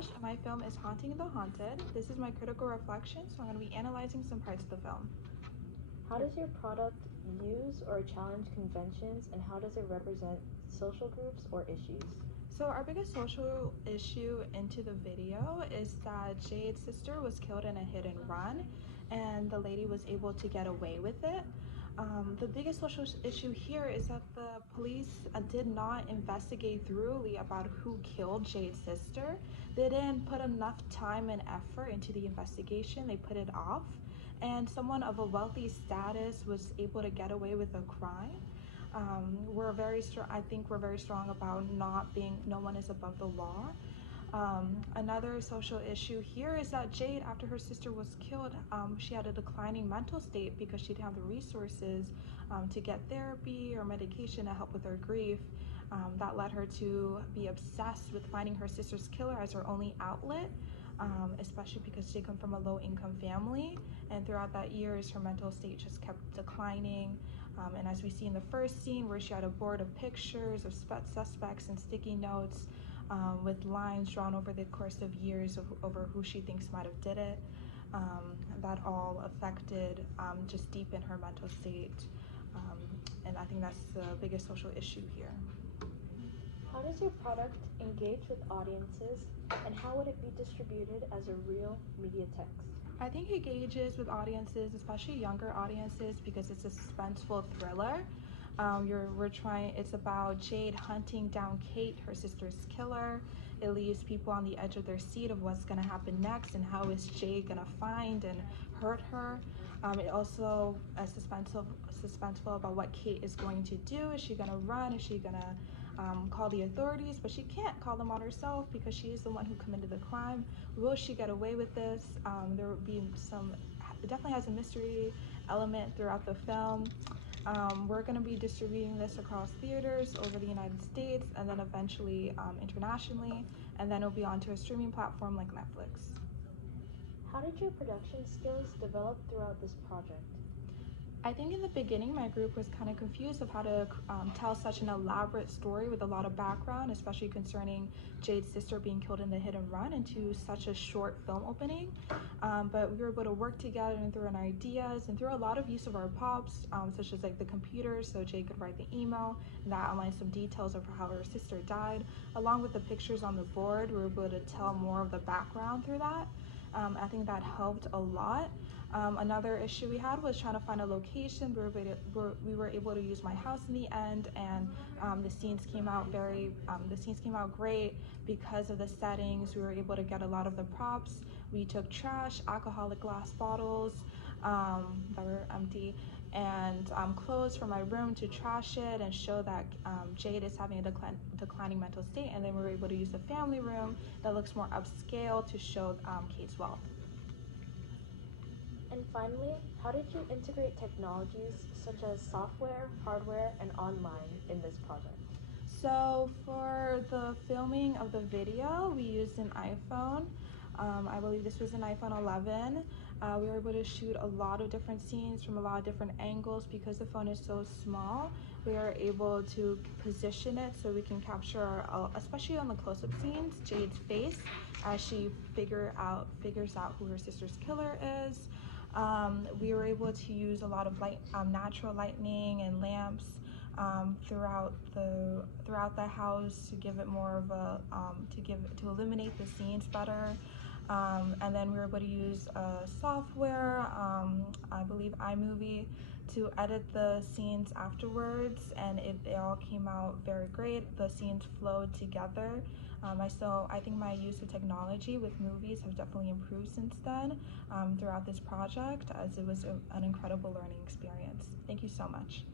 Josh, and my film is Haunting the Haunted. This is my critical reflection, so I'm going to be analyzing some parts of the film. How does your product use or challenge conventions, and how does it represent social groups or issues? So our biggest social issue into the video is that Jade's sister was killed in a hit and run, and the lady was able to get away with it. The biggest social issue here is that the police did not investigate thoroughly about who killed Jade's sister. They didn't put enough time and effort into the investigation. They put it off, and someone of a wealthy status was able to get away with a crime. We're very strong. I think we're very strong about not being. No one is above the law. Another social issue here is that Jade, after her sister was killed, she had a declining mental state because she didn't have the resources to get therapy or medication to help with her grief. That led her to be obsessed with finding her sister's killer as her only outlet, especially because she came from a low-income family, and throughout that years, her mental state just kept declining. And as we see in the first scene, where she had a board of pictures of suspects and sticky notes, with lines drawn over the course of years over who she thinks might have did it. That all affected, just deepen her mental state. And I think that's the biggest social issue here. How does your product engage with audiences, and how would it be distributed as a real media text? I think it engages with audiences, especially younger audiences, because it's a suspenseful thriller. It's about Jade hunting down Kate, her sister's killer. It leaves people on the edge of their seat of what's gonna happen next and how is Jade gonna find and hurt her. It also is suspenseful about what Kate is going to do. Is she gonna run? Is she gonna call the authorities? But she can't call them on herself because she is the one who committed the crime. Will she get away with this? There will be it definitely has a mystery element throughout the film. We're going to be distributing this across theaters over the United States, and then eventually internationally, and then it'll be onto a streaming platform like Netflix. How did your production skills develop throughout this project? I think in the beginning, my group was kind of confused of how to tell such an elaborate story with a lot of background, especially concerning Jade's sister being killed in the hit and run, into such a short film opening. But we were able to work together and through our ideas and through a lot of use of our props, such as like the computer, so Jade could write the email, and that outlined some details of how her sister died. Along with the pictures on the board, we were able to tell more of the background through that. I think that helped a lot. Another issue we had was trying to find a location. We were able to use my house in the end, and the scenes came out great because of the settings. We were able to get a lot of the props. We took trash, alcoholic glass bottles that were empty, and clothes from my room to trash it and show that Jade is having a declining mental state. And then we were able to use the family room that looks more upscale to show Kate's wealth. And finally, how did you integrate technologies such as software, hardware, and online in this project? So for the filming of the video, we used an iPhone. I believe this was an iPhone 11. We were able to shoot a lot of different scenes from a lot of different angles. Because the phone is so small, we are able to position it so we can capture, especially on the close-up scenes, Jade's face as she figures out who her sister's killer is. We were able to use a lot of natural lightning and lamps throughout the house to give it more of a to illuminate the scenes better. And then we were able to use software, I believe iMovie, to edit the scenes afterwards, and it all came out very great. The scenes flowed together. I think my use of technology with movies have definitely improved since then throughout this project, as it was an incredible learning experience. Thank you so much.